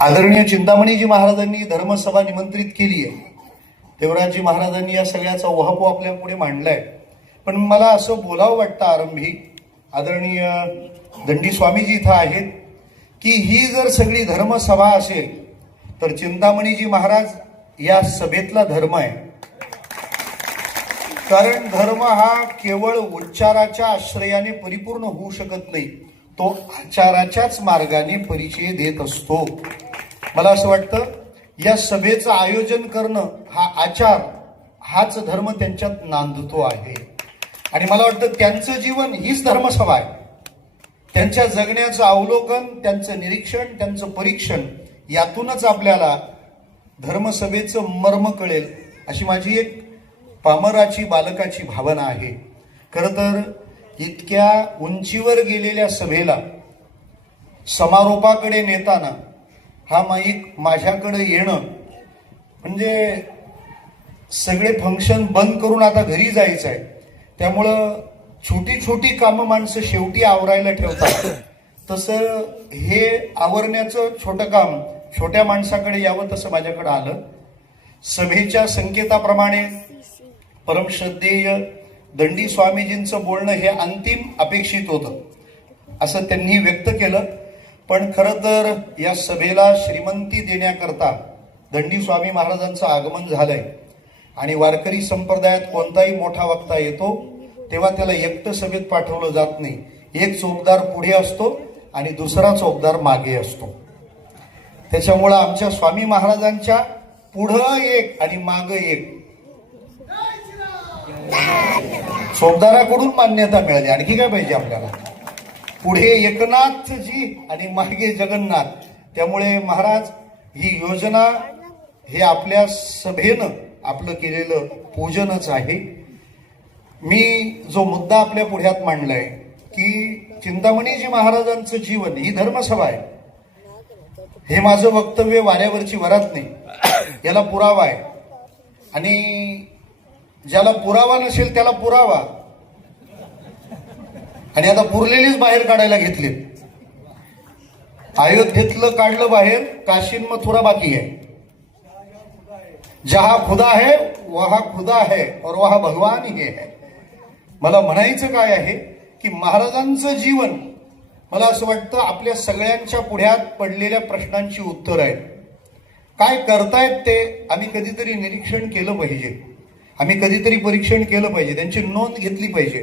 आदरणीय चिंतामणीजी महाराजांनी धर्मसभा निमंत्रित केली आहे. देवराजी महाराजांनी या सगळ्याचा वहपो आपल्या पुढे मांडलाय. पण मला असं बोलावं वाटतं आरंभी आदरणीय दंडी स्वामीजी इथं आहेत की ही जर सगळी धर्मसभा असेल तर चिंतामणीजी महाराज या सभेतला धर्म आहे. कारण धर्म हा केवळ उच्चाराच्या आश्रयाने परिपूर्ण होऊ शकत नाही. तो आचाराच्याच मार्गाने परिचय देत असतो. मला असं वाटतं या सभेचं आयोजन करणं हा आचार हाच धर्म त्यांच्यात नांदतो आहे. आणि मला वाटतं त्यांचं जीवन हीच धर्मसभा आहे. त्यांच्या जगण्याचं अवलोकन त्यांचं निरीक्षण त्यांचं परीक्षण यातूनच आपल्याला धर्मसभेचं मर्म कळेल अशी माझी एक पामराची बालकाची भावना आहे. खरं तर इतक्या उंचीवर गेलेल्या सभेला समारोपाकडे नेताना हा माईक माझ्याकडे येणं म्हणजे सगळे फंक्शन बंद करून आता घरी जायचं आहे त्यामुळं छोटी छोटी कामं माणसं शेवटी आवरायला ठेवतात. तसं हे आवरण्याचं छोटं काम छोट्या माणसाकडे यावं तसं माझ्याकडे आलं. सभेच्या संकेताप्रमाणे परमश्रद्धेय दंडी स्वामीजींचं बोलणं हे अंतिम अपेक्षित होतं असं त्यांनी व्यक्त केलं. पण खरं तर या सभेला श्रीमंती देण्याकरता दंडी स्वामी महाराजांचं आगमन झालंय. आणि वारकरी संप्रदायात कोणताही मोठा वक्ता येतो तेव्हा त्याला एकटं सभेत पाठवलं जात नाही. एक चोपदार पुढे असतो आणि दुसरा चोपदार मागे असतो. त्याच्यामुळं आमच्या स्वामी महाराजांच्या पुढं एक आणि माग एक. सोमदाराकडून मान्यता मिळाली. आणखी काय पाहिजे आपल्याला? पुढे एकनाथजी आणि मागे जगन्नाथ. त्यामुळे महाराज ही योजना हे आपल्या सभेनं आपलं केलेलं पूजनच आहे. मी जो मुद्दा आपल्या पुढ्यात मांडलाय की चिंतामणीजी महाराजांचं जीवन ही धर्मसभा आहे. हे माझं वक्तव्य वाऱ्यावरची वरात नाही. याला पुरावा आहे. आणि ज्याला पुरावा नसेल त्याला पुरावा. आणि आता पुरलेलीच बाहेर काढायला घेतली. अयोध्येतलं काढलं बाहेर काशीन मथुरा बाकी आहे. जहा खुदा है वहा खुदा है और वहा भगवान हे है. मला म्हणायचं काय आहे की महाराजांचं जीवन मला असं वाटतं आपल्या सगळ्यांच्या पुढ्यात पडलेल्या प्रश्नांची उत्तर आहेत. काय करतायत ते आम्ही कधीतरी निरीक्षण केलं पाहिजे. आम्ही कधीतरी परीक्षण केलं पाहिजे त्यांची नोंद घेतली पाहिजे.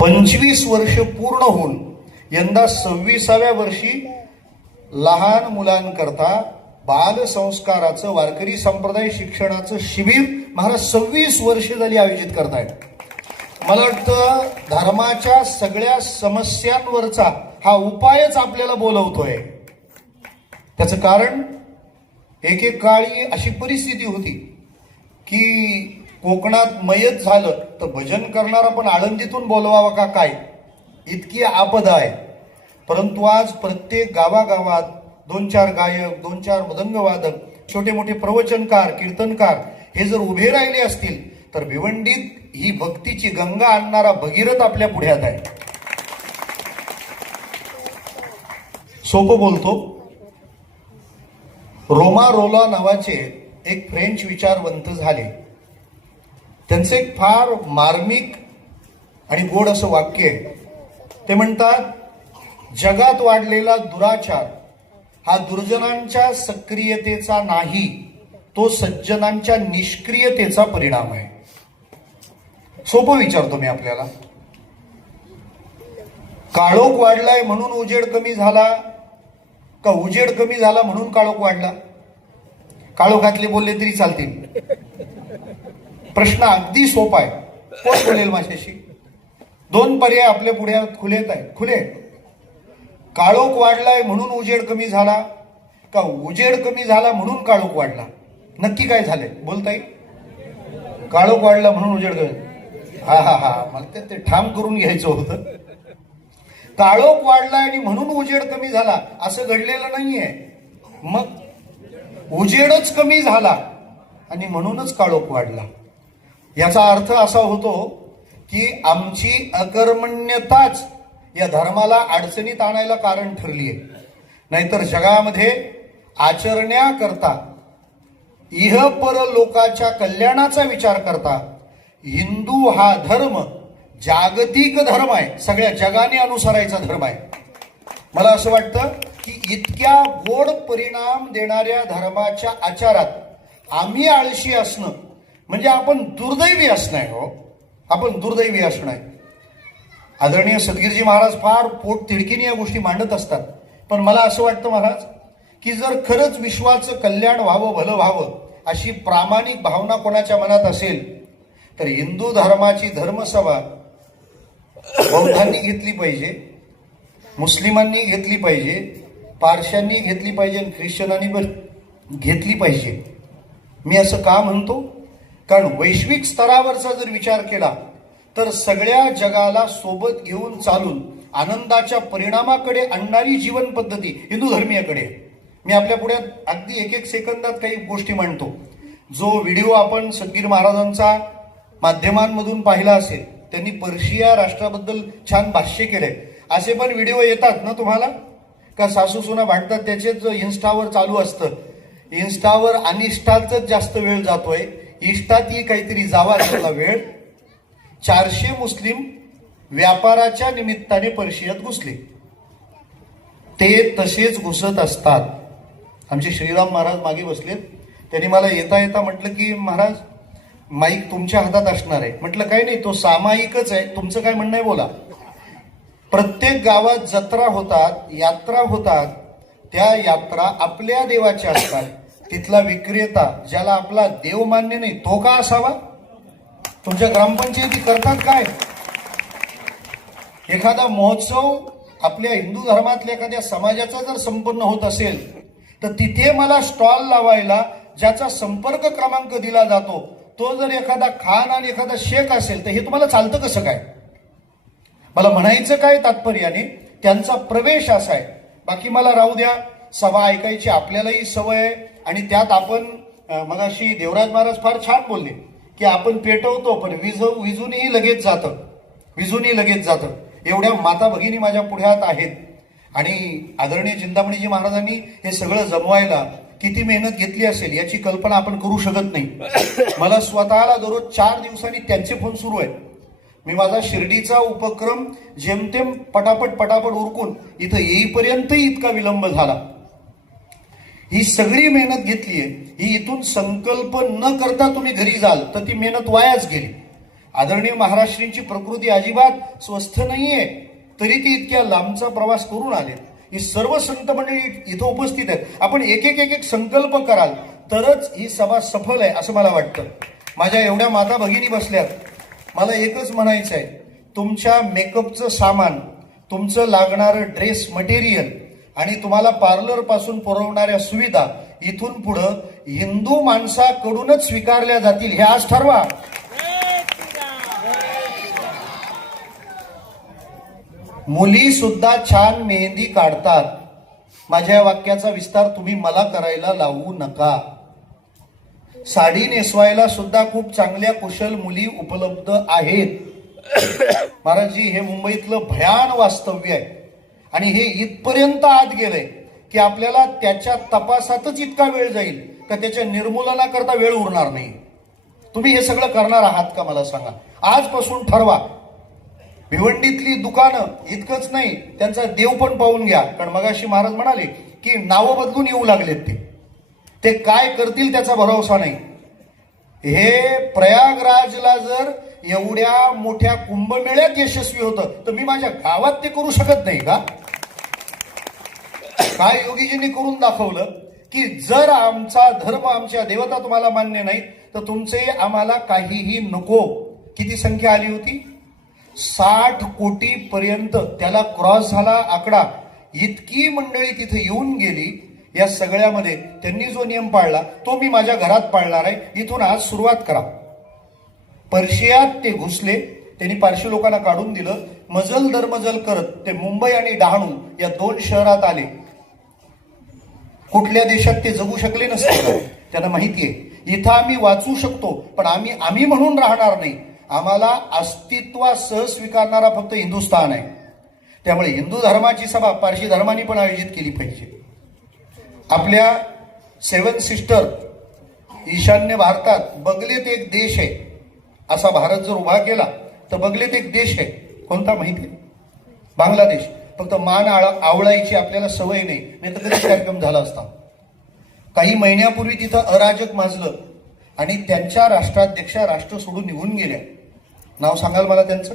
पंचवीस वर्ष पूर्ण होऊन यंदा सव्वीसाव्या वर्षी लहान मुलांकरता बाल संस्काराचं वारकरी संप्रदाय शिक्षणाचं शिबिर महाराज सव्वीस वर्ष झाली आयोजित करतायत. मला वाटतं धर्माच्या सगळ्या समस्यांवरचा हा उपायच आपल्याला बोलवतोय. त्याचं कारण एक एक काळी अशी परिस्थिती होती की कोकणात मयत झालं तर भजन करणारा पण आळंदीतून बोलवावा का काय? इतकी आपद आहे. परंतु आज प्रत्येक गावागावात दोन चार गायक दोन चार मृदंगवादक छोटे मोठे प्रवचनकार कीर्तनकार हे जर उभे राहिले असतील तर भिवंडीत ही भक्तीची गंगा आणणारा भगीरथ आपल्या पुढ्यात आहे. सोपं बोलतो. रोमा रोला नावाचे एक फ्रेंच विचारवंत झाले. त्यांचं एक फार मार्मिक आणि गोड असं वाक्य आहे. ते म्हणतात जगात वाढलेला दुराचार हा दुर्जनांच्या सक्रियतेचा नाही तो सज्जनांच्या निष्क्रियतेचा परिणाम आहे. सोपं विचारतो मी आपल्याला. काळोख वाढलाय म्हणून उजेड कमी झाला का उजेड कमी झाला म्हणून काळोख वाढला? काळोखातले बोलले तरी चालतील. प्रश्न अगदी सोपा आहे. कोण बोलेल माझ्याशी? दोन पर्याय आपल्या पुढे खुलेत आहेत. खुले. आहेत. काळोख वाढलाय म्हणून उजेड कमी झाला का उजेड कमी झाला म्हणून काळोख वाढला? नक्की काय झाले बोलता येईल? काळोख वाढला म्हणून उजेड कमी हा हा हा. मला ते ठाम करून घ्यायचं होतं. काळोख वाढला आणि म्हणून उजेड कमी झाला असं घडलेलं नाहीये. मग उजेडच कमी झाला आणि म्हणूनच काळोख वाढला. याचा अर्थ असा होतो की आमची अकर्मण्यताच या धर्माला अडचणीत आणायला कारण ठरली आहे नाहीतर जगामध्ये आचरण्याकरता इह पर लोकाच्या कल्याणाचा विचार करता हिंदू हा धर्म जागतिक धर्म आहे. सगळ्या जगाने अनुसरायचा धर्म आहे. मला असं वाटतं की इतक्या गोड परिणाम देणाऱ्या धर्माच्या आचारात आम्ही आळशी असणं म्हणजे आपण दुर्दैवी असणं आहे हो. आपण दुर्दैवी असणं आहे. आदरणीय सदगीरजी महाराज फार पोट तिडकीने या गोष्टी मांडत असतात. पण मला असं वाटतं महाराज की जर खरंच विश्वाचं कल्याण व्हावं भलं व्हावं अशी प्रामाणिक भावना कोणाच्या मनात असेल तर हिंदू धर्माची धर्मसभा बौद्धांनी घेतली पाहिजे मुस्लिमांनी घेतली पाहिजे पारशांनी घेतली पाहिजे आणि ख्रिश्चनांनी पण घेतली पाहिजे. मी असं का म्हणतो? कारण वैश्विक स्तरावरचा जर विचार केला तर सगळ्या जगाला सोबत घेऊन चालून आनंदाच्या परिणामाकडे आणणारी जीवन पद्धती हिंदू धर्मीयाकडे मी आपल्या पुढ्यात अगदी एक एक सेकंदात काही गोष्टी मांडतो. जो व्हिडिओ आपण सदगीर महाराजांचा माध्यमांमधून पाहिला असेल त्यांनी पर्शिया राष्ट्राबद्दल छान भाष्य केलंय. असे पण व्हिडिओ येतात ना तुम्हाला? का सासू सुना भांडतात त्याचेच इन्स्टावर चालू असतं. इन्स्टावर अनिष्टाच जास्त वेळ जातोय. इष्टातही काहीतरी जावा त्याला वेळ. चारशे मुस्लिम व्यापाराच्या निमित्ताने पर्शियात घुसले. ते तसेच घुसत असतात. आमचे श्रीराम महाराज मागे बसलेत. त्यांनी मला येता येता म्हटलं की महाराज माईक तुमच्या हातात असणार आहे. म्हटलं काही नाही तो सामायिकच आहे. तुमचं काय म्हणणं आहे बोला. प्रत्येक गावात जत्रा होतात यात्रा होतात. त्या यात्रा आपल्या देवाच्या असतात. तिथला विक्रेता ज्याला आपला देव मान्य नाही तो का असावा? तुमच्या ग्रामपंचायती करतात काय? एखादा महोत्सव आपल्या हिंदू धर्मातल्या एखाद्या समाजाचा जर संपन्न होत असेल तर तिथे मला स्टॉल लावायला ज्याचा संपर्क क्रमांक दिला जातो तो जर एखादा खान आणि एखादा शेख असेल तर हे तुम्हाला चालतं कसं काय? मला म्हणायचं काय तात्पर्याने त्यांचा प्रवेश असा आहे. बाकी मला राहू द्या सभा ऐकायची आपल्यालाही सवय आहे. आणि त्यात आपण अं, मगाशी देवराज महाराज फार छान बोलले की आपण पेटवतो पण विज विजूनही लगेच जातं. विजूनही लगेच जातं. एवढ्या माता भगिनी माझ्या पुढ्यात आहेत. आणि आदरणीय चिंतामणीजी महाराजांनी हे सगळं जमवायला किती मेहनत घेतली असेल याची कल्पना आपण करू शकत नाही. मला स्वतःला दररोज चार दिवसांनी त्यांचे फोन सुरू आहेत. मी माझा शिर्डीचा उपक्रम जेमतेम पटापट पटापट उरकून इथं येईपर्यंतही इतका विलंब झाला. ही सगळी मेहनत घेतली आहे. ही इथून संकल्प न करता तुम्ही घरी जाल तर ती मेहनत वायाच गेली. आदरणीय महाराष्ट्रींची प्रकृती अजिबात स्वस्थ नाहीये तरी ती इतक्या लांबचा प्रवास करून आले ही सर्व संत मंडळी इथं उपस्थित आहेत. आपण एक एक एक एक संकल्प कराल तरच ही सभा सफल आहे असं मला वाटतं. माझ्या एवढ्या माता भगिनी बसल्यात. मला एकच म्हणायचं आहे तुमच्या मेकअपचं सामान तुमचं लागणारं ड्रेस मटेरियल आणि तुम्हाला पार्लरपासून पुरवणाऱ्या सुविधा इथून पुढं हिंदू माणसाकडूनच स्वीकारल्या जातील हे आज ठरवा. मुली सुद्धा छान मेहंदी काढतात. माझ्या या वाक्याचा विस्तार तुम्ही मला करायला लावू नका. साडी नेसवायला सुद्धा खूप चांगल्या कुशल मुली उपलब्ध आहेत. महाराजजी हे मुंबईतलं भयान वास्तव्य आहे. आणि हे इथपर्यंत आत गेलंय की आपल्याला त्याच्या तपासातच इतका वेळ जाईल का त्याच्या निर्मूलनाकरता वेळ उरणार नाही. तुम्ही हे सगळं करणार आहात का मला सांगा. आजपासून ठरवा. भिवंडीतली दुकानं इतकंच नाही त्यांचा देव पण पाहून घ्या. कारण मगाशी महाराज म्हणाले की नावं बदलून येऊ लागलेत ते. ते काय करतील त्याचा भरोसा नाही. हे प्रयागराजला जर एवढ्या मोठ्या कुंभमेळ्यात यशस्वी होतं तर मी माझ्या गावात ते करू शकत नाही का? काय योगीजींनी करून दाखवलं की जर आमचा धर्म आमच्या देवता तुम्हाला मान्य नाही तर तुमचे आम्हाला काहीही नको. किती संख्या आली होती? साठ कोटी पर्यंत त्याला क्रॉस झाला आकडा. इतकी मंडळी तिथे येऊन गेली. या सगळ्यामध्ये त्यांनी जो नियम पाळला तो मी माझ्या घरात पाळणार आहे. इथून आज सुरुवात करा. पर्शियात ते घुसले. त्यांनी पारशी लोकांना काढून दिलं. मजल दरमजल करत ते मुंबई आणि डहाणू या दोन शहरात आले. कुठल्या देशात ते जगू शकले नसते. त्यांना माहितीये इथं आम्ही वाचू शकतो पण आम्ही आम्ही म्हणून राहणार नाही. आम्हाला अस्तित्वासह स्वीकारणारा फक्त हिंदुस्थान आहे. त्यामुळे हिंदू धर्माची सभा पारशी धर्माने पण आयोजित केली पाहिजे. आपल्या सेवन सिस्टर ईशान्य भारतात बगलेत एक देश आहे. असा भारत जर उभा केला तर बगलेत एक देश आहे. कोणता माहिती आहे? बांगलादेश. फक्त मान आळा आवळायची आपल्याला सवय नाही नाही तर कधी कार्यक्रम झाला असता. काही महिन्यापूर्वी तिथं अराजक माजलं आणि त्यांच्या राष्ट्राध्यक्षा राष्ट्र सोडून निघून गेल्या. नाव सांगाल मला त्यांचं?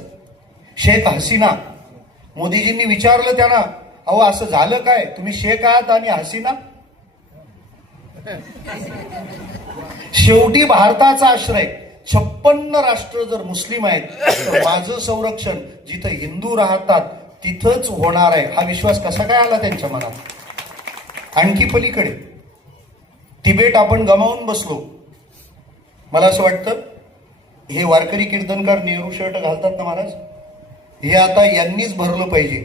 शेख हसीना. मोदीजींनी विचारलं त्यांना अहो असं झालं काय? तुम्ही शेख आहात आणि हसीना? शेवटी भारताचा आश्रय. छप्पन्न राष्ट्र जर मुस्लिम आहेत तर माझं संरक्षण जिथं हिंदू राहतात तिथंच होणार आहे. हा विश्वास कसा काय आला त्यांच्या मनात? आणखी पलीकडे. तिबेट आपण गमावून बसलो. मला असं वाटतं हे वारकरी कीर्तनकार नेहरू शर्ट घालतात ना महाराज? हे आता यांनीच भरलं पाहिजे.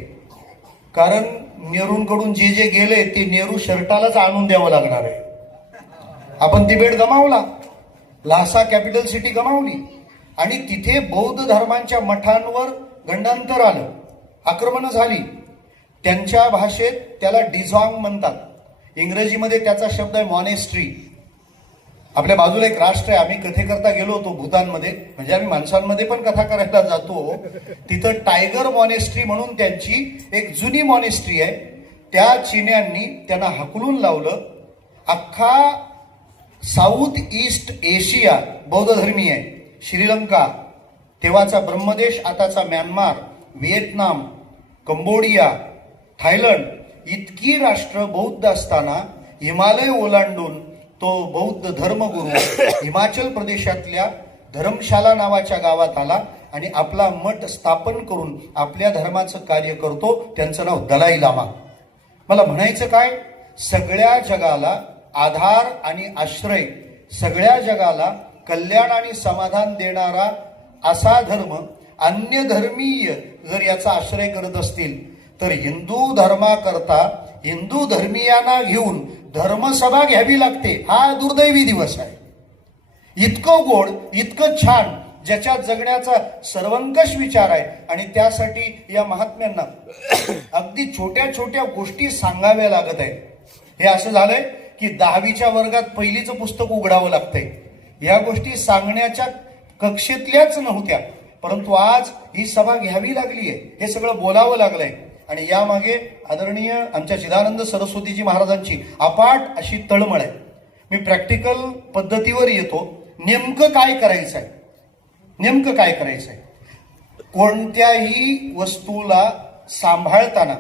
कारण नेहरूंकडून जे जे गेले ते नेहरू शर्टालाच आणून द्यावं लागणार आहे. आपण तिबेट गमावला. लासा कॅपिटल सिटी गमावली. आणि तिथे बौद्ध धर्मांच्या मठांवर गंडांतर आलं. आक्रमणं झाली. त्यांच्या भाषेत त्याला डिझॉंग म्हणतात. इंग्रजीमध्ये त्याचा शब्द आहे मॉनेस्ट्री. आपल्या बाजूला एक राष्ट्र आहे. आम्ही कथेकरता गेलो होतो भूतानमध्ये. म्हणजे आम्ही माणसांमध्ये पण कथा करायला जातो. तिथं टायगर मॉनेस्ट्री म्हणून त्यांची एक जुनी मॉनेस्ट्री आहे. त्या चिन्यांनी त्यांना हकलून लावलं. अख्खा साऊथ ईस्ट एशिया बौद्ध धर्मी आहे. श्रीलंका तेव्हाचा ब्रह्मदेश आताचा म्यानमार व्हिएतनाम कंबोडिया थायलंड इतकी राष्ट्र बौद्ध असताना हिमालय ओलांडून तो बौद्ध धर्मगुरू हिमाचल प्रदेशातल्या धर्मशाला नावाच्या गावात आला आणि आपला मठ स्थापन करून आपल्या धर्माचं कार्य करतो. त्यांचं नाव दलाई लामा. मला म्हणायचं काय? सगळ्या जगाला आधार आणि आश्रय सगळ्या जगाला कल्याण आणि समाधान देणारा असा धर्म अन्य धर्मीय जर याचा आश्रय करत असतील तर हिंदू धर्माकरता हिंदू धर्मीयांना घेऊन धर्मसभा घ्यावी लागते. हा दुर्दैवी दिवस आहे. इतकं गोड इतकं छान ज्याच्यात जगण्याचा सर्वंकष विचार आहे. आणि त्यासाठी या महात्म्यांना अगदी छोट्या छोट्या गोष्टी सांगाव्या लागत आहे हे असं झालंय की दहावीच्या वर्गात पहिलीचं पुस्तक उघडावं लागतंय. या गोष्टी सांगण्याच्या कक्षेतल्याच नव्हत्या. परंतु आज ही सभा घ्यावी लागली आहे हे सगळं बोलावं लागलंय. आणि यामागे आदरणीय आमच्या चिदानंद सरस्वतीजी महाराजांची अपाट अशी तळमळ आहे. मी प्रॅक्टिकल पद्धतीवर येतो. नेमकं काय करायचं आहे नेमकं काय करायचं आहे कोणत्याही वस्तूला सांभाळताना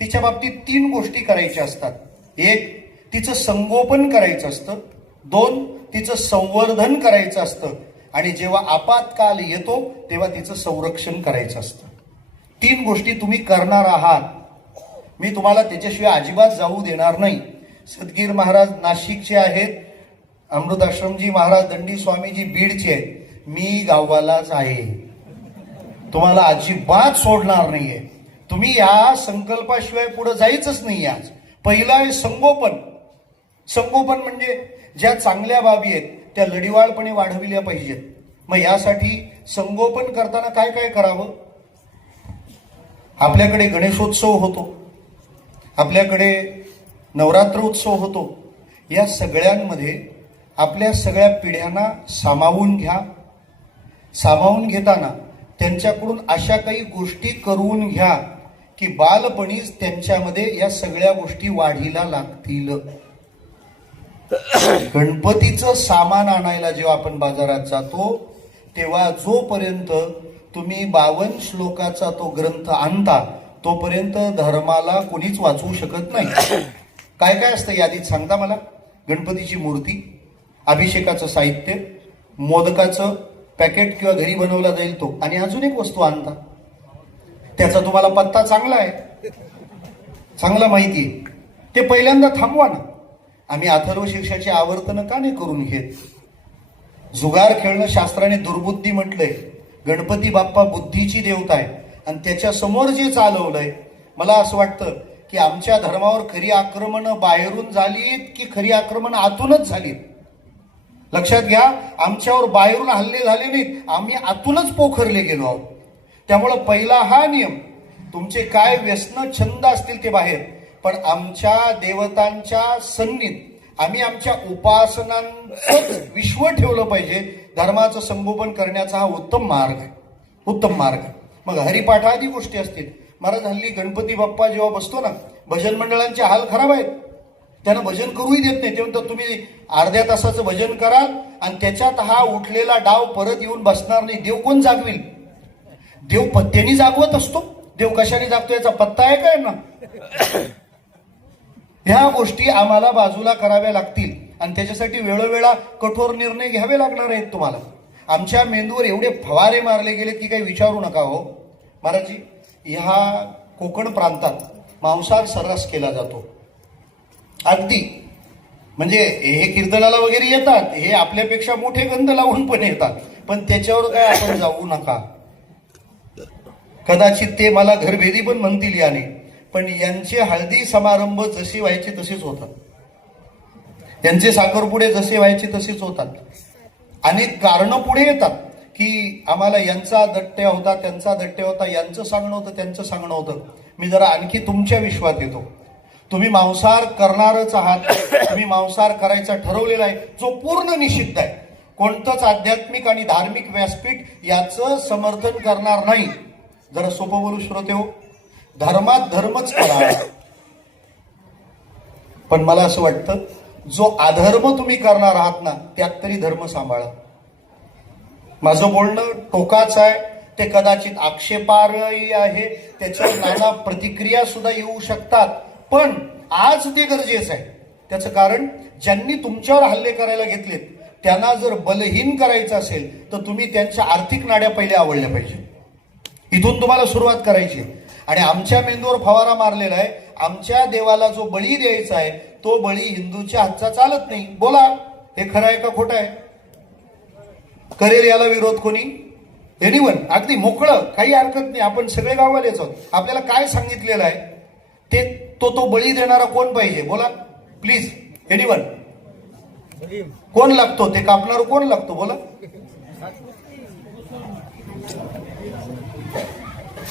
तिच्या बाबतीत तीन गोष्टी करायच्या असतात. एक तिचं संगोपन करायचं असतं. दोन तिचं संवर्धन करायचं असतं. आणि जेव्हा आपात्काल येतो तेव्हा तिचं संरक्षण करायचं असतं. तीन गोष्टी तुम्ही करणार आहात. मी तुम्हाला त्याच्याशिवाय अजिबात जाऊ देणार नाही. सदगीर महाराज नाशिकचे आहेत. अमृताश्रमजी महाराज दंडी स्वामीजी बीडचे आहेत. मी गावालाच आहे. तुम्हाला अजिबात सोडणार नाहीये. तुम्ही या संकल्पाशिवाय पुढे जायचंच नाही आज. पहिलं आहे संगोपन. संगोपन म्हणजे ज्या चांगल्या बाबी आहेत त्या लढिवाळपणे वाढविल्या पाहिजेत. मग यासाठी संगोपन करताना काय काय करावं? आपल्याकडे गणेशोत्सव होतो. आपल्याकडे नवरात्र उत्सव होतो. या सगळ्यांमध्ये आपल्या सगळ्या पिढ्यांना सामावून घ्या. सामावून घेताना त्यांच्याकडून अशा काही गोष्टी करून घ्या की बालपणीच त्यांच्यामध्ये या सगळ्या गोष्टी वाढीला लागतील. गणपतीचं सामान आणायला जेव्हा आपण बाजारात जातो तेव्हा जोपर्यंत तुम्ही बावन श्लोकाचा तो ग्रंथ आणता तोपर्यंत धर्माला कोणीच वाचवू शकत नाही. काय काय असतं यादीत सांगता मला? गणपतीची मूर्ती अभिषेकाचं साहित्य मोदकाचं पॅकेट किंवा घरी बनवला जाईल तो आणि अजून एक वस्तू आणता. त्याचा तुम्हाला पत्ता चांगला आहे. चांगला माहिती आहे. ते पहिल्यांदा थांबवा ना. आम्ही अथर्व शीर्षाची आवर्तनं का नाही करून घेत? जुगार खेळणं शास्त्राने दुर्बुद्धी म्हटलंय. गणपती बाप्पा बुद्धीची देवता आहे. आणि त्याच्यासमोर जे चालवलंय मला असं वाटतं की आमच्या धर्मावर खरी आक्रमणं बाहेरून झालीत की खरी आक्रमणं आतूनच झालीत? लक्षात घ्या आमच्यावर बाहेरून हल्ले झाले नाहीत. आम्ही आतूनच पोखरले गेलो आहोत. त्यामुळं पहिला हा नियम तुमचे काय व्यसन छंद असतील ते बाहेर पण आमच्या देवतांच्या सन्नीत आम्ही आमच्या उपासनांचं विश्व ठेवलं पाहिजे. धर्माचं संगोपन करण्याचा हा उत्तम मार्ग आहे. उत्तम मार्ग मग हरिपाठा आदी गोष्टी असतील. महाराज हल्ली गणपती बाप्पा जेव्हा बसतो ना भजन मंडळांचे हाल खराब आहेत. त्यांना भजन करूही देत नाही. ते म्हणतात तुम्ही अर्ध्या तासाचं भजन कराल आणि त्याच्यात हा उठलेला डाव परत येऊन बसणार नाही. देव कोण जागविल? देव पत्त्यानी जागवत असतो. देव कशाने जागतो याचा पत्ता आहे काय ना ह्या गोष्टी आम्हाला बाजूला कराव्या लागतील. आणि त्याच्यासाठी वेळोवेळा कठोर निर्णय घ्यावे लागणार आहेत तुम्हाला. आमच्या मेंदूवर एवढे फवारे मारले गेले की काही विचारू नका हो. महाराजी ह्या कोकण प्रांतात मांसाहार सर्रास केला जातो. अगदी. म्हणजे हे कीर्तनाला वगैरे येतात हे आपल्यापेक्षा मोठे गंध लावून पण येतात. पण त्याच्यावर काय आपण जाऊ नका. कदाचित ते मला घरभेदी पण म्हणतील याने. पण यांचे हळदी समारंभ जशी व्हायचे तसेच होतात. यांचे साखरपुडे जसे व्हायचे तसेच होतात. अनेक कारणं पुढे येतात की आम्हाला यांचा दट्ट्या होता त्यांचा दट्ट्या होता यांचं सांगणं होतं त्यांचं सांगणं होतं. मी जरा आणखी तुमच्या विश्वात येतो. तुम्ही मांसाहार करणारच आहात. तुम्ही मांसाहार करायचा ठरवलेला आहे. जो पूर्ण निषिद्ध आहे. कोणतंच आध्यात्मिक आणि धार्मिक व्यासपीठ याचं समर्थन करणार नाही. जरा सोपं बोलू श्रोते हो. धर्मात धर्मच करा. पण मला असं वाटतं जो अधर्म तुम्ही करणार आहात ना त्यात तरी धर्म सांभाळा. माझं बोलणं टोकाच आहे ते कदाचित आक्षेपारही आहे त्याच्यावर नाना प्रतिक्रिया सुद्धा येऊ शकतात पण आज ते गरजेचं आहे. त्याचं कारण ज्यांनी तुमच्यावर हल्ले करायला घेतलेत त्यांना जर बलहीन करायचं असेल तर तुम्ही त्यांच्या आर्थिक नाड्या पहिले आवडल्या पाहिजे. इथून तुम्हाला सुरुवात करायची आहे. आणि आमच्या मेंदूवर फवारा मारलेला आहे. आमच्या देवाला जो बळी द्यायचा आहे तो बळी हिंदूच्या हातचा चालत नाही. बोला हे खरं आहे का खोटं आहे? करेल याला विरोध कोणी? एनिवन अगदी मोकळं काही हरकत नाही. आपण सगळे गावालेच आहोत. आपल्याला काय सांगितलेलं आहे? ते तो तो बळी देणारा कोण पाहिजे? बोला प्लीज एनिवन कोण लागतो? ते कापणार कोण लागतो? बोला.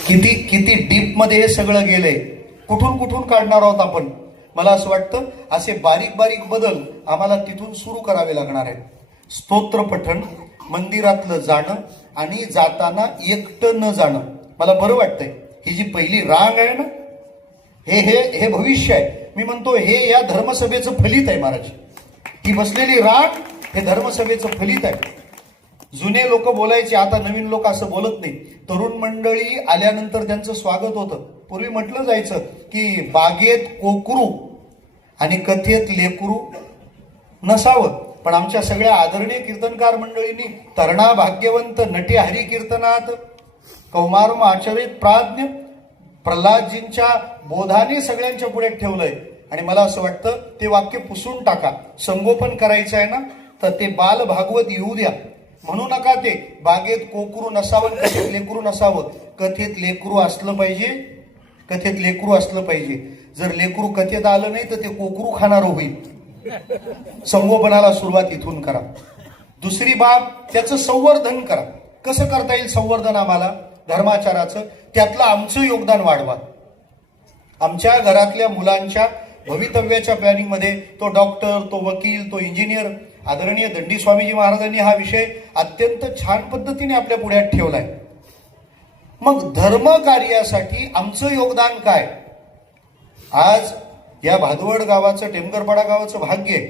किती किती डीपमध्ये हे सगळं गेलंय. कुठून कुठून काढणार आहोत आपण? मला असं वाटतं असे बारीक बारीक बदल आम्हाला तिथून सुरू करावे लागणार आहेत. स्तोत्र पठण मंदिरातलं जाणं आणि जाताना एकटं न जाणं. मला बरं वाटतंय. ही जी पहिली रांग आहे ना हे हे हे भविष्य आहे. मी म्हणतो हे या धर्मसभेचं फलित आहे महाराज. ही बसलेली रांग हे धर्मसभेचं फलित आहे. जुने लोक बोलायचे आता नवीन लोक असं बोलत नाही. तरुण मंडळी आल्यानंतर त्यांचं स्वागत होतं. पूर्वी म्हटलं जायचं की बागेत कोकरू आणि कथेत लेकरू नसावं. पण आमच्या सगळ्या आदरणीय कीर्तनकार मंडळींनी तरणा भाग्यवंत नटी हरी कीर्तनात कौमारम आचरित प्राज्ञ प्रल्हादजींच्या बोधाने सगळ्यांच्या पुढे ठेवलंय. आणि मला असं वाटतं ते वाक्य पुसून टाका. संगोपन करायचं आहे ना तर ते बाल भागवत येऊ द्या. म्हणू नका ते. बागेत कोकरू नसावं कथेत लेकरू नसावं. कथेत लेकरू असलं पाहिजे कथेत लेकरू असलं पाहिजे. जर लेकरू कथेत आलं नाही तर ते कोकरू खाणार होईल. संगोपनाला सुरुवात इथून करा. दुसरी बाब त्याचं संवर्धन करा. कसं करता येईल संवर्धन आम्हाला? धर्माचाराचं. त्यातलं आमचं योगदान वाढवा. आमच्या घरातल्या मुलांच्या भवितव्याच्या प्लॅनिंगमध्ये तो डॉक्टर तो वकील तो इंजिनियर आदरणीय दंडी स्वामीजी महाराजांनी हा विषय अत्यंत छान पद्धतीने आपल्या पुढ्यात ठेवलाय. मग धर्म कार्यासाठी आमचं योगदान काय? आज या भादवड गावाचं टेमकरपाडा गावाचं भाग्य आहे.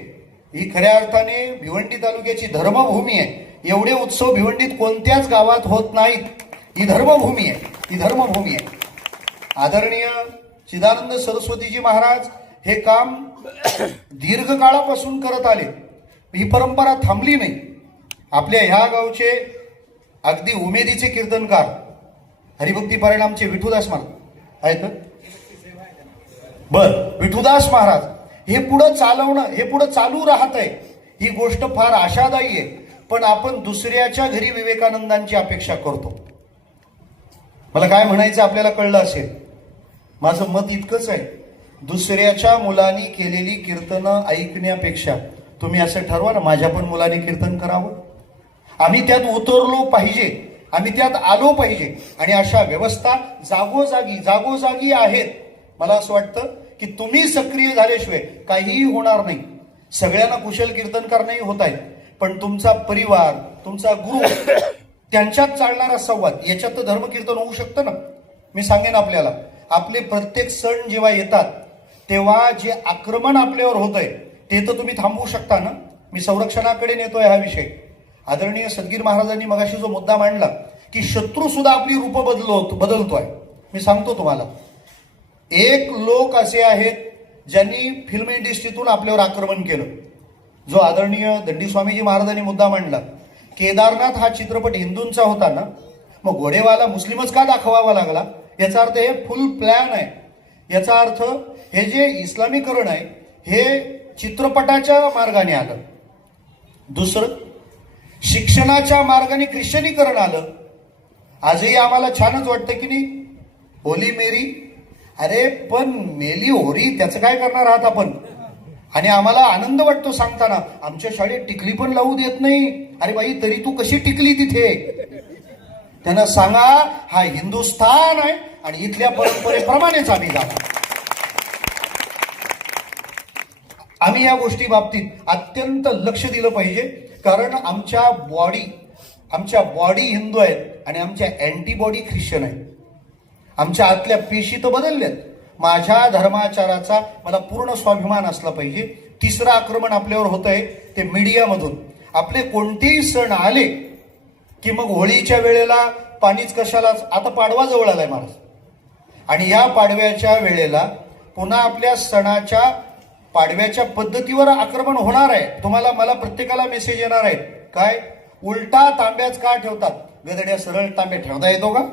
ही खऱ्या अर्थाने भिवंडी तालुक्याची धर्मभूमी आहे. एवढे उत्सव भिवंडीत कोणत्याच गावात होत नाहीत. ही धर्मभूमी आहे. ही धर्मभूमी आहे. आदरणीय चिदानंद सरस्वतीजी महाराज हे काम दीर्घकाळापासून करत आले. ही परंपरा थांबली नाही. आपल्या ह्या गावचे अगदी उमेदीचे कीर्तनकार हरिभक्ती परिणामचे विठुदास महाराज. आहेत बर विठुदास महाराज हे पुढं चालवणं हे पुढं चालू राहत आहे ही गोष्ट फार आशादायी आहे. पण आपण दुसऱ्याच्या घरी विवेकानंदांची अपेक्षा करतो. मला काय म्हणायचं आपल्याला कळलं असेल? माझं मत इतकंच आहे. दुसऱ्याच्या मुलांनी केलेली कीर्तनं ऐकण्यापेक्षा तुम्ही असं ठरवा ना माझ्या पण मुलाने कीर्तन करावं. आम्ही त्यात उतरलो पाहिजे आम्ही त्यात आलो पाहिजे. आणि अशा व्यवस्था जागोजागी जागोजागी आहेत. मला असं वाटतं की तुम्ही सक्रिय झाल्याशिवाय काहीही होणार नाही. सगळ्यांना कुशल कीर्तन करणंही होत आहेत पण तुमचा परिवार तुमचा गुरु त्यांच्यात चालणारा संवाद याच्यात तर धर्मकीर्तन होऊ शकतं ना? मी सांगेन आपल्याला आपले प्रत्येक सण जेव्हा येतात तेव्हा जे आक्रमण आपल्यावर होत आहे ते तर तुम्ही थांबवू शकता ना? मी संरक्षणाकडे नेतोय हा विषय. आदरणीय सदगीर महाराजांनी मगाशी जो मुद्दा मांडला की शत्रू सुद्धा आपली रूप बदलो बदलतोय. मी सांगतो तुम्हाला. एक लोक असे आहेत ज्यांनी फिल्म इंडस्ट्रीतून आपल्यावर आक्रमण केलं. जो आदरणीय दंडी स्वामीजी महाराजांनी मुद्दा मांडला केदारनाथ हा चित्रपट हिंदूंचा होता ना? मग घोडेवाला मुस्लिमच का दाखवावा लागला? याचा अर्थ हे फुल प्लॅन आहे. याचा अर्थ हे जे इस्लामीकरण आहे हे चित्रपटाच्या मार्गाने आलं. दुसरं शिक्षणाच्या मार्गाने ख्रिश्चनीकरण आलं. आजही आम्हाला छानच वाटतं की नाही? Holy Mary. अरे पण मेली होरी त्याचं काय करणार आहात आपण? आणि आम्हाला आनंद वाटतो सांगताना. आमच्या शाळेत टिकली पण लावू देत नाही. अरे बाई तरी तू कशी टिकली तिथे? त्यांना सांगा हा हिंदुस्थान आहे आणि इथल्या परंपरेप्रमाणेच आम्ही जाणार. आम्ही या गोष्टी बाबतीत अत्यंत लक्ष दिलं पाहिजे. कारण आमच्या बॉडी आमच्या बॉडी हिंदू आहेत आणि आमच्या अँटीबॉडी ख्रिश्चन आहेत. आमच्या आतल्या पेशी तर बदलल्यात. माझ्या धर्माचाराचा मला पूर्ण स्वाभिमान असला पाहिजे. तिसरं आक्रमण आपल्यावर होत आहे ते मीडियामधून. आपले कोणतेही सण आले की मग होळीच्या वेळेला पाणीच कशालाच आता पाडवा जवळ आलाय महाराज. आणि या पाडव्याच्या वेळेला पुन्हा आपल्या सणाच्या पाडव्याच्या पद्धतीवर आक्रमण होणार आहे. तुम्हाला मला प्रत्येकाला मेसेज येणार आहे काय? उलटा तांब्याच का ठेवतात? गदड्या सरळ तांब्या ठेवता येतो का?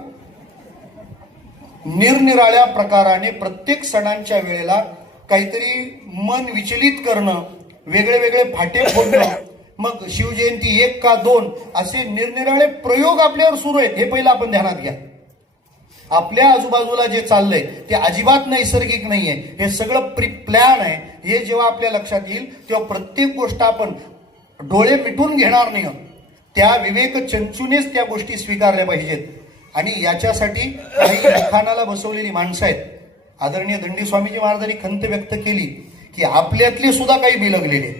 निरनिराळ्या प्रकाराने प्रत्येक सणांच्या वेळेला काहीतरी मन विचलित करणं वेगळे वेगळे फाटे फोडणं मग शिवजयंती एक का दोन असे निरनिराळे प्रयोग आपल्यावर सुरू आहेत. हे पहिलं आपण ध्यानात घ्या. आपल्या आजूबाजूला जे चाललंय ते अजिबात नैसर्गिक नाहीये. हे सगळं प्री प्लॅन आहे. हे जेव्हा आपल्या लक्षात येईल तेव्हा प्रत्येक गोष्ट आपण डोळे मिटून घेणार नाही. त्या विवेक चंचूनेच त्या गोष्टी स्वीकारल्या पाहिजेत. आणि याच्यासाठी काही लिखाणाला बसवलेली माणसं आहेत. आदरणीय दंडी स्वामीजी महाराजांनी खंत व्यक्त केली की आपल्यातले सुद्धा काही बिलगलेले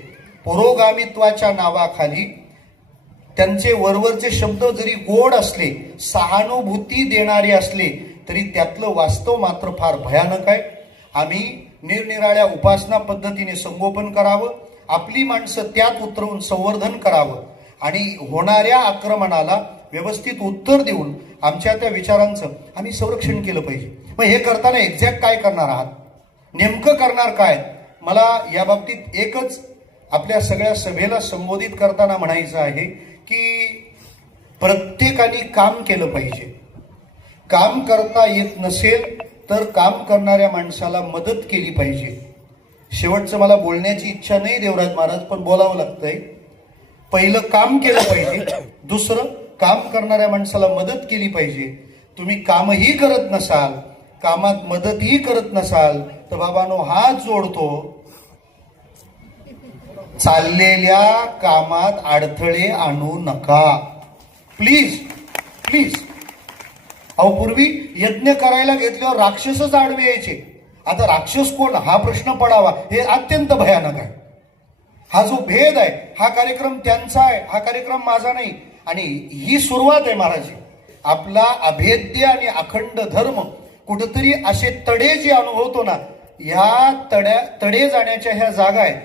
पुरोगामित्वाच्या नावाखाली त्यांचे वरवरचे शब्द जरी गोड असले सहानुभूती देणारे असले तरी त्यातलं वास्तव मात्र फार भयानक आहे. आम्ही निरनिराळ्या उपासना पद्धतीने संगोपन करावं आपली माणसं त्यात उतरवून संवर्धन करावं आणि होणाऱ्या आक्रमणाला व्यवस्थित उत्तर देऊन आमच्या त्या विचारांचं आम्ही संरक्षण केलं पाहिजे. मग हे करताना एक्झॅक्ट काय करणार आहात? नेमकं करणार काय? मला या बाबतीत एकच आपल्या सगळ्या सभेला संबोधित करताना म्हणायचं आहे की प्रत्येकाने काम केलं पाहिजे. काम करता येत नसेल तर काम करणाऱ्या माणसाला मदत केली पाहिजे. शेवटचं मला बोलण्याची इच्छा नाही देवराज महाराज पण बोलावं लागतंय. पहिलं काम केलं पाहिजे दुसरं काम करणाऱ्या माणसाला मदत केली पाहिजे. तुम्ही कामही करत नसाल कामात मदतही करत नसाल तर बाबानो हात जोडतो चाललेल्या कामात अडथळे आणू नका. प्लीज प्लीज अहो पूर्वी यज्ञ करायला घेतल्यावर राक्षसच आडवे यायचे. आता राक्षस कोण? हा प्रश्न पडावा. हे अत्यंत भयानक आहे. हा जो भेद आहे हा कार्यक्रम त्यांचा आहे हा कार्यक्रम माझा नाही. आणि ही सुरुवात आहे महाराज. आपला अभेद्य आणि अखंड धर्म कुठंतरी असे तडे जे अनुभवतो ना ह्या तड्या तडे जाण्याच्या ह्या जागा आहेत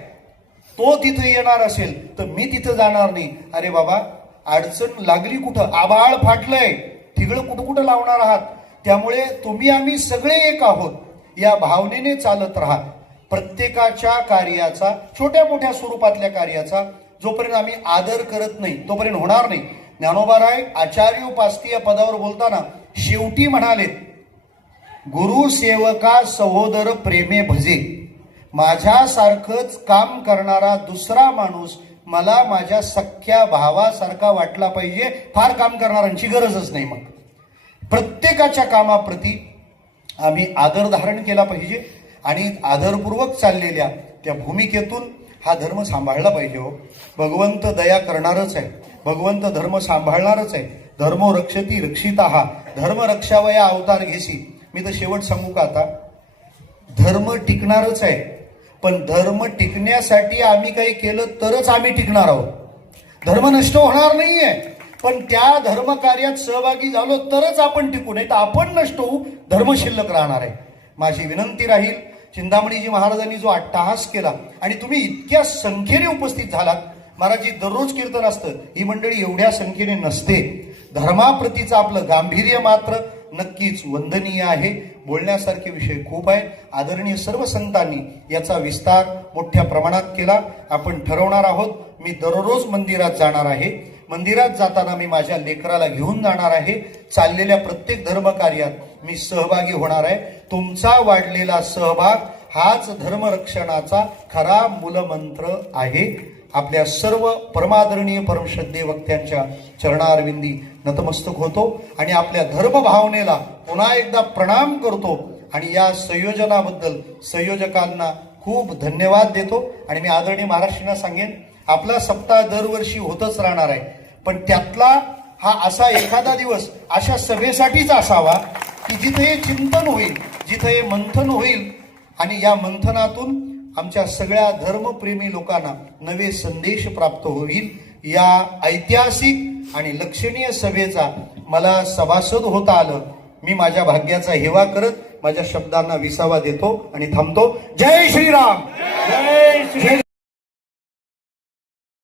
तो तिथं येणार असेल तर मी तिथं जाणार नाही. अरे बाबा अडचण लागली कुठं? आबाळ फाटलंय. ठिगळं कुठं कुठं लावणार आहात? त्यामुळे तुम्ही आम्ही सगळे एक आहोत. या भावनेने चालत राहा. प्रत्येकाच्या कार्याचा छोट्या मोठ्या स्वरूपातल्या कार्याचा जोपर्यंत आम्ही आदर करत नाही तोपर्यंत होणार नाही. ज्ञानोबा राय आचार्य उपास्ती या पदावर बोलताना शेवटी म्हणालेत गुरु सेवका सहोदर प्रेमे भजे. माझ्यासारखंच काम करणारा दुसरा माणूस मला माझ्या सख्या भावासारखा वाटला पाहिजे. फार काम करणाऱ्यांची गरजच नाही मग. प्रत्येकाच्या कामाप्रती आम्ही आदर धारण केला पाहिजे आणि आदरपूर्वक चाललेल्या त्या भूमिकेतून हा धर्म सांभाळला पाहिजे हो. भगवंत दया करणारच आहे. भगवंत धर्म सांभाळणारच आहे. धर्मो रक्षती रक्षिता. हा धर्म रक्षावया अवतार घेसी. मी तर शेवट सांगू का आता? धर्म टिकणारच आहे. पण धर्म टिकण्यासाठी आम्ही काही केलं तरच आम्ही टिकणार आहोत. धर्म नष्ट होणार नाहीये. पण त्या धर्म कार्यात सहभागी झालो तरच आपण टिकू नाही तर आपण नष्ट होऊ धर्म शिल्लक राहणार आहे. माझी विनंती राहील चिंतामणीजी महाराजांनी जो अट्टहास केला आणि तुम्ही इतक्या संख्येने उपस्थित झालात महाराज जी दररोज कीर्तन असतं ही मंडळी एवढ्या संख्येने नसते. धर्माप्रतीचं आपलं गांभीर्य मात्र नक्कीच वंदनीय आहे. बोलण्यासारखे विषय खूप आहेत. आदरणीय सर्व संतांनी याचा विस्तार मोठ्या प्रमाणात केला. आपण ठरवणार आहोत मी दररोज मंदिरात जाणार आहे. मंदिरात जाताना मी माझ्या लेकराला घेऊन जाणार आहे. चाललेल्या प्रत्येक धर्मकार्यात मी सहभागी होणार आहे. तुमचा वाढलेला सहभाग हाच धर्मरक्षणाचा खरा मूलमंत्र आहे. आपल्या सर्व परमादरणीय परमश्रद्धे वक्त्यांच्या चरणारविंदी नतमस्तक होतो आणि आपल्या धर्मभावनेला पुन्हा एकदा प्रणाम करतो आणि या संयोजनाबद्दल संयोजकांना खूप धन्यवाद देतो. आणि मी आदरणीय महाराष्ट्रांना सांगेन आपला सप्ताह दरवर्षी होतच राहणार आहे. पण त्यातला हा असा एखादा दिवस अशा सभेसाठीच असावा की जिथे हे चिंतन होईल जिथे हे मंथन होईल. आणि या मंथनातून आमच्या सगळ्या धर्मप्रेमी लोकांना नवे संदेश प्राप्त होईल. या ऐतिहासिक आणि लक्षणीय सभेचा मला सभासद होता आलं. मी माझ्या भाग्याचा हेवा करत माझ्या शब्दांना विसावा देतो आणि थांबतो. जय श्रीराम! जय श्री